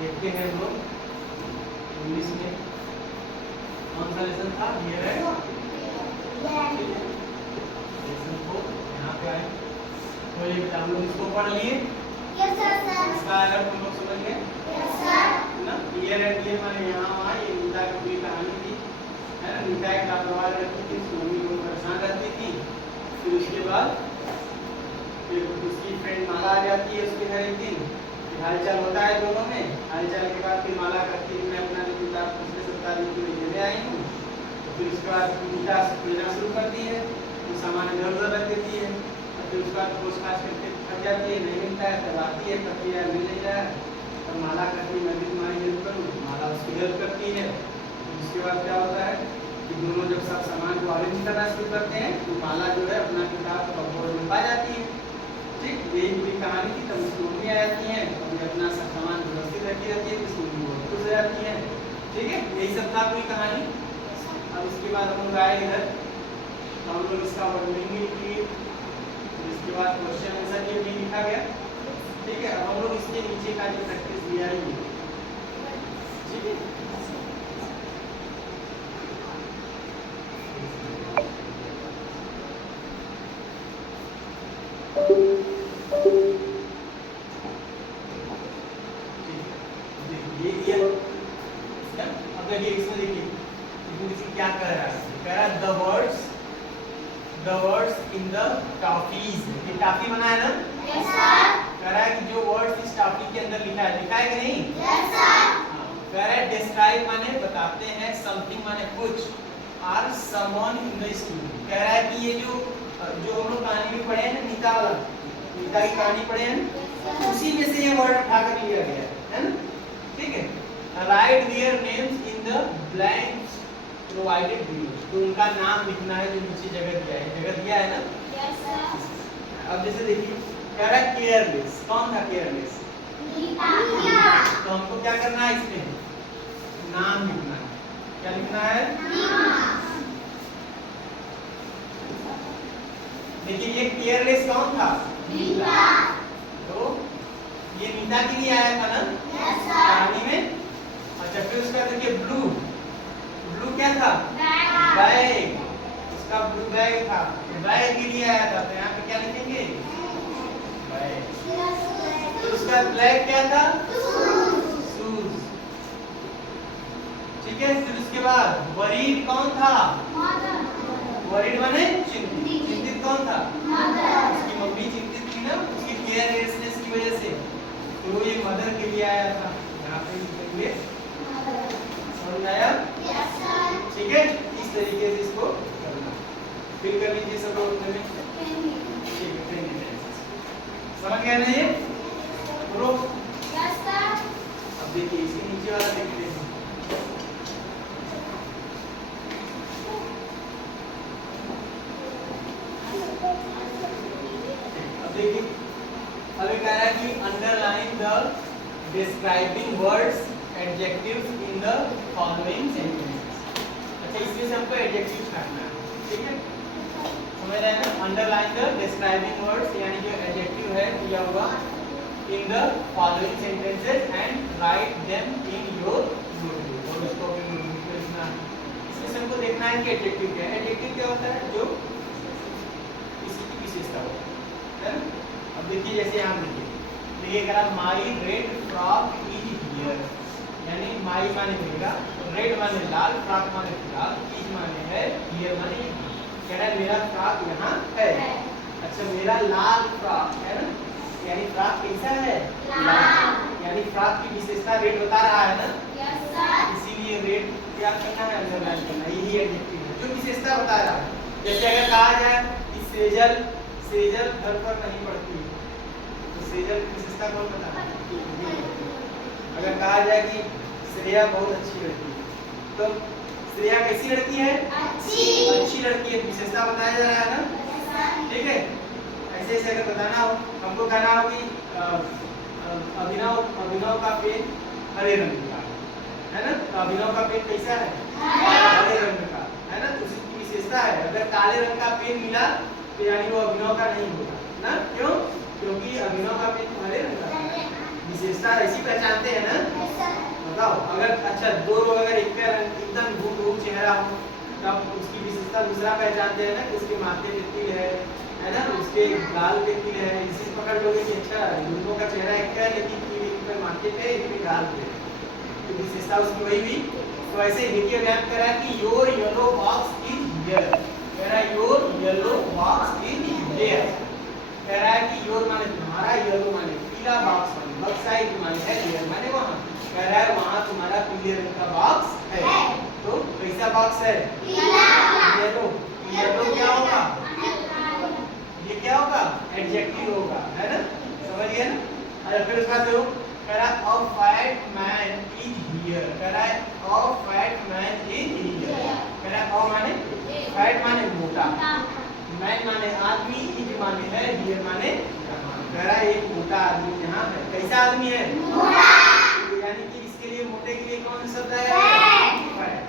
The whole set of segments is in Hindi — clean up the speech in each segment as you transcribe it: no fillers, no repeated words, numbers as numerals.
देखते हैं हम लोग इंग्लिश में कौन सा लेसन था। हियर एंड लेसन 4 यहाँ पे आए। तो ये हम लोग इसको पढ़ लिए। Yes sir. इसका अगर तुम लोग समझ गए यस सर। ना। हियर एंड ये माने यहाँ वहाँ, ये नीता की पूरी कहानी थी, है ना। नीता एक लापरवाह रहती थी, उसकी मम्मी को परेशान रहती थी। फिर उसके बाद फिर उसकी फ्रेंड माला आ जाती है उसके घर एक दिन। हालचाल होता है दोनों में। हालचाल के बाद फिर माला कहती है मैं अपना जो किताब पिछले सप्ताह दी थी लेने आई हूँ। तो फिर उसके बाद नीता खोजना शुरू करती है, तो सामान इधर उधर रख देती है। और फिर उसके बाद खोज खास करके थक जाती है, नहीं मिलता है, तब आती है, कहती है मिल नहीं रहा है। तब माला कहती है मैं भी तुम्हारी हेल्प करूँ। माला उसकी हेल्प करती है। तो उसके बाद क्या होता है कि दोनों जब सब सामान को अरेंज करना शुरू करते हैं तो माला जो है अपना किताब कपबोर्ड में पा जाती है। ठीक, यही पूरी कहानी थी। तब उसकी मम्मी आ जाती है और अपना सब सामान व्यवस्थित रखी रहती है, तो उसकी मम्मी बहुत खुश हो जाती है। ठीक है, यही सब था पूरी कहानी। अब उसके बाद हम लोग आए इधर, तो हम लोग इसका वर्णन भी किए। इसके बाद क्वेश्चन आंसर के भी लिखा गया। ठीक है, अब हम लोग इसके नीचे का जो प्रैक्टिस लिया है ये, ठीक है। ये दिया। अब देखिए इसमें, देखिए इसमें क्या कह रहा है। कह रहा है the words in the toffees. ये टॉफी बना है ना। Yes sir. कह रहा है कि जो वर्ड्स इस टॉफी के अंदर लिखा है कि नहीं। Yes sir. कह रहा है डिस्क्राइब माने बताते हैं, समथिंग माने कुछ, और समवन इन द स्टोरी। कह रहा है कि ये जो हम लोग कहानी में पढ़े हैं ना, नीता वाला, नीता की कहानी पढ़े हैं, उसी में से ये वर्ड उठा कर लिया गया है ना। ठीक है, right their names in the blanks provided below. तो उनका नाम लिखना है जो नीचे जगह दिया है ना। Yes sir. अब जैसे देखिए कह रहा है केयरलेस। कौन था केयरलेस? नीता। तो हमको क्या करना है, इसमें नाम लिखना है। क्या लिखना है? देखिए ये केयरलेस कौन था? नीता। तो ये नीता के लिए आया था ना यस सर। कहानी में। अच्छा, फिर उसका देखिए ब्लू। ब्लू क्या था? बैग। उसका ब्लू बैग था, तो बैग के लिए आया था। तो यहाँ पे क्या लिखेंगे? बैग। फिर उसका ब्लैक क्या था? शूज। ठीक है, फिर उसके बाद वरीड कौन था? वरीड माने चिंतित। चिंतित कौन था? उसकी मम्मी चिंतित थी ना, उसकी केयरलेसनेस की वजह से, तो वो ये मदर के लिए आया था। यहाँ पे लिखेंगे। समझ आया? ठीक है, इस तरीके से इसको करना। फिर कर लीजिए सब लोग अपने में। ठीक है, फिर समझ गया ना ये? बोलो। अब देखिए इसके नीचे वाला देखते हैं। अब देखिए, अभी कह रहा है कि underline the describing words adjectives in the following sentences. अच्छा, इसमें से हमको एडजेक्टिव्स काटना है। ठीक है, समझ रहे हैं ना। अंडरलाइन द डिस्क्राइबिंग वर्ड्स, यानी जो एडजेक्टिव है दिया हुआ in the following sentences and write them in your notebook. और उसको अपनी नोटबुक पे लिखना है। इसमें से हमको देखना है कि एडजेक्टिव क्या है। एडजेक्टिव क्या होता है? जो किसी की विशेषता हो, है ना। अब देखिए जैसे यहाँ देखिए कह रहा माई रेड फ्रॉक इज हियर, यानी माई माने मेरा, रेड माने लाल, फ्रॉक माने फ्रॉक, इज माने है, हियर माने यहाँ। कह रहा है मेरा फ्रॉक यहाँ है। अच्छा, मेरा लाल फ्रॉक है ना, यानी फ्रॉक कैसा है? लाल। यानी फ्रॉक की विशेषता रेड बता रहा है ना। इसीलिए रेड क्या करना है? अंडरलाइन करना। यही एडजेक्टिव है जो विशेषता बता रहा है। जैसे अगर कहा जाए कि सेजल घर पर नहीं पढ़ती, तो सेजल की विशेषता कौन बता रहा है? अगर कहा जाए कि श्रेया बहुत अच्छी लड़की है, तो श्रेया कैसी लड़की है? अच्छी लड़की है, विशेषता बताया जा रहा है ना। ठीक है, ऐसे ऐसे अगर बताना हो, हमको कहना हो कि अभिनव का पेन हरे रंग का है ना। तो अभिनव का पेन कैसा है? हरे रंग का है ना, तो उसकी विशेषता है। अगर काले रंग का पेन मिला तो यानी वो अभिनव का नहीं होगा ना। क्यों? क्योंकि अभिनव का पेन हरे रंग का है। विशेषता विशेषता ऐसी पहचानते हैं ना, बताओ। अगर अच्छा दो लोग अगर एक का रंग एकदम घूम चेहरा हो तब उसकी विशेषता दूसरा पहचानते हैं ना कि उसके माथे पे तिल है ना, उसके गाल पे तिल है। इसी पकड़ लोगे कि अच्छा दोनों का चेहरा एक है लेकिन तिल एक पे माथे पे एक पे गाल पे, तो विशेषता उसकी वही हुई। तो ऐसे ही देखिए व्याख्या करा कि your yellow box is here, कह रहा है your yellow box is here, कह रहा है कि योर माने तुम्हारा, येलो माने पीला, बॉक्स माने बक्सा, साइड माने है, हियर माने वहां, कह रहा है वहां तुम्हारा पीले रंग का बॉक्स है। तो कैसा बॉक्स है? येलो। येलो क्या होगा? ये क्या होगा? एडजेक्टिव होगा, है ना, समझ गए ना। अच्छा फिर उसका देखो, कह रहा है a fat man is here, कह रहा है a fat man is here, कह रहा है अ माने फैट माने मोटा, मैन माने आदमी, इज माने है, हियर माने कह रहा है एक मोटा आदमी यहाँ है। कैसा आदमी है? मोटा। यानी कि इसके लिए मोटे के लिए कौन सा शब्द है? फैट।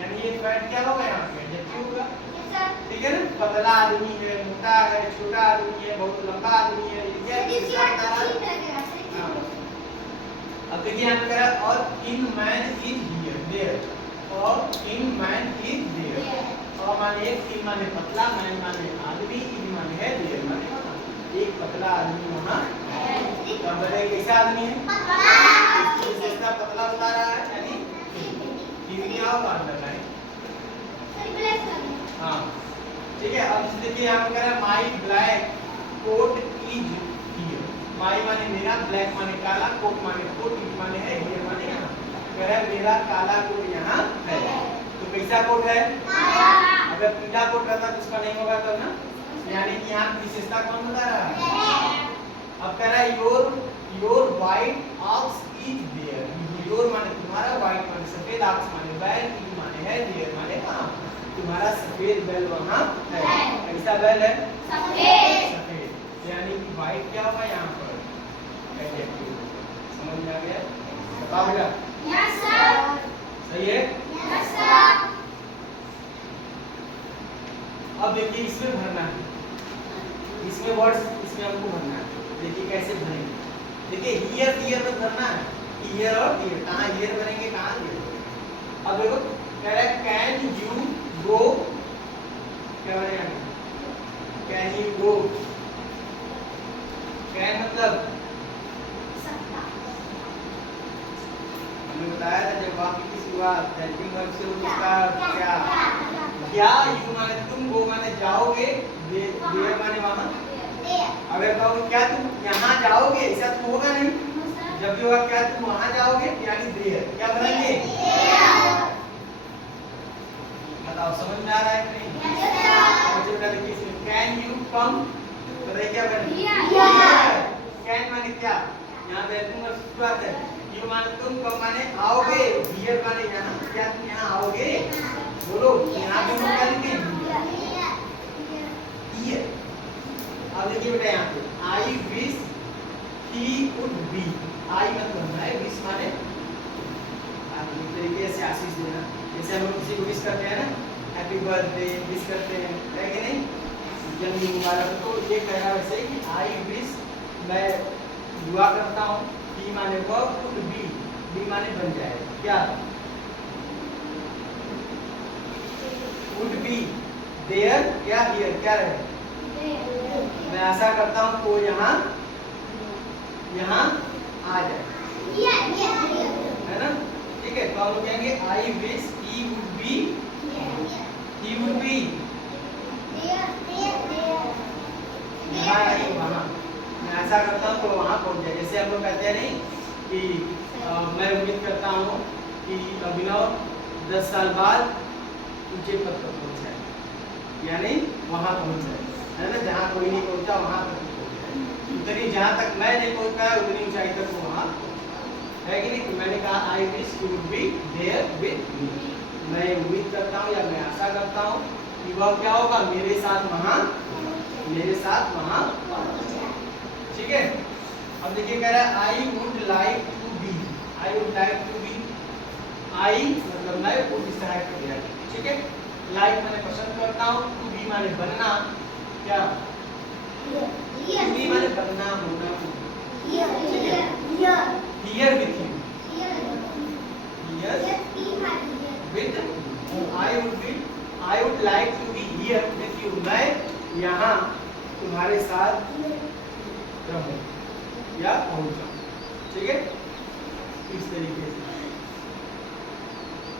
यानी ये फैट क्या होगा यहाँ पे? एडजेक्टिव होगा, ठीक है ना। पतला आदमी है, मोटा है, छोटा आदमी है, बहुत लंबा आदमी है, ये क्या है? अब देखिए यहाँ पे कह रहा है और in man is here, there, और इन मैन इज देयर, और माने इन माने पतला, मैन माने आदमी, इज माने है, देयर माने वहाँ, एक पतला आदमी वहाँ है। तो बताइए कैसा आदमी है? इसकी विशेषता पतला बता रहा है, यानी ये क्या होगा? अंडरलाइन। हाँ ठीक है। अब देखिए यहाँ पे कह रहा है my black coat is here, my माने मेरा, ब्लैक माने काला, कोट माने कोट, इज माने है, हियर माने यहाँ, कह रहा है मेरा काला कोट यहाँ है। तो कैसा कोट है? अगर पीला कोट रहता तो उसका नहीं होगा तब ना, यानी कि यहाँ की विशेषता कौन बता रहा है? अब कह रहा है your white ox is there, your माने तुम्हारा, व्हाइट माने सफेद, ऑक्स माने बैल, इज माने है, देयर माने वहाँ, तुम्हारा सफेद बैल वहाँ है। कैसा बैल है? सफेद। यानी कि व्हाइट क्या होगा यहाँ पर? एडजेक्टिव। समझ में आ गया? बताओ बेटा। Yes sir. सही है? Yes sir. अब देखिए इसमें भरना है, इसमें वर्ड्स इसमें हमको भरना है। देखिए कैसे भरेंगे, देखिए हियर हियर में भरना है, हियर और हियर, कहाँ हियर भरेंगे, कहाँ हियर। अब देखो कह रहा है कैन यू गो, क्या बनेगा? कैन यू गो, कैन मतलब हमने बताया था जब वाक्य की शुरुआत हेल्पिंग वर्ब से उसका क्या, यू माने तुम, गो माने जाओगे, देयर माने वहां। अगर कहूँ क्या तुम यहाँ जाओगे, ऐसा तो होगा नहीं, जब भी होगा क्या तुम वहां जाओगे, यानी देयर, क्या बनाएंगे? बताओ समझ में आ रहा है कि नहीं? मुझे बता देखिए इसमें कैन यू कम, बताइए क्या बनेगा? कैन माने क्या, यहाँ पे हेल्पिंग वर्ब की बात है, यू माने तुम, कम माने आओगे, हियर माने यहाँ, क्या तुम यहाँ आओगे? बोलो यहाँ पे हम क्या लिखेंगे? हियर। अब देखिए बेटा यहाँ पे I wish he would be, I मतलब है, विश माने एक तरीके से आशीष देना, जैसे हम लोग किसी को विश करते हैं ना, हैप्पी बर्थडे विश करते हैं, है कि नहीं, जन्मदिन मुबारक। तो ये कह रहा है वैसे कि आई विश, मैं दुआ करता हूँ, ही माने वर्ब, वुड बी माने बन जाए, क्या वुड बी, देयर क्या हियर, क्या रहे, मैं आशा करता हूँ तो यहाँ आ जाए, है ना, ठीक है। तो हम लोग कहेंगे आई विश ही वुड बी, यहाँ नहीं वहाँ, मैं आशा करता हूँ तो वहाँ पहुँच जाए। जैसे हम लोग कहते हैं नहीं कि मैं उम्मीद करता हूँ कि अभिनव 10 साल बाद ऊंचे पद पर पहुँच जाए, यानी वहाँ पहुँच जाए, है ना, जहाँ कोई नहीं पहुँचा वहाँ तक पहुँच जाए, उतनी जहाँ तक मैं नहीं पहुँच पाया उतनी ऊंचाई तक वो वहाँ है कि नहीं। तो मैंने कहा I wish you would be there with me, मैं उम्मीद करता हूँ या मैं आशा करता हूँ कि वह क्या होगा, मेरे साथ वहाँ ठीक है। अब देखिए कह रहा है I would like to be, I would like to be, I मतलब मैं वुड इस तरह कर दिया, ठीक है। लाइक माने पसंद करता हूँ, टू बी माने बनना, क्या टू बी माने बनना, होना, ठीक है। Would like to be here, देखिए मैं यहाँ तुम्हारे साथ रहूं या पहुंच जाऊं, ठीक है, इस तरीके से।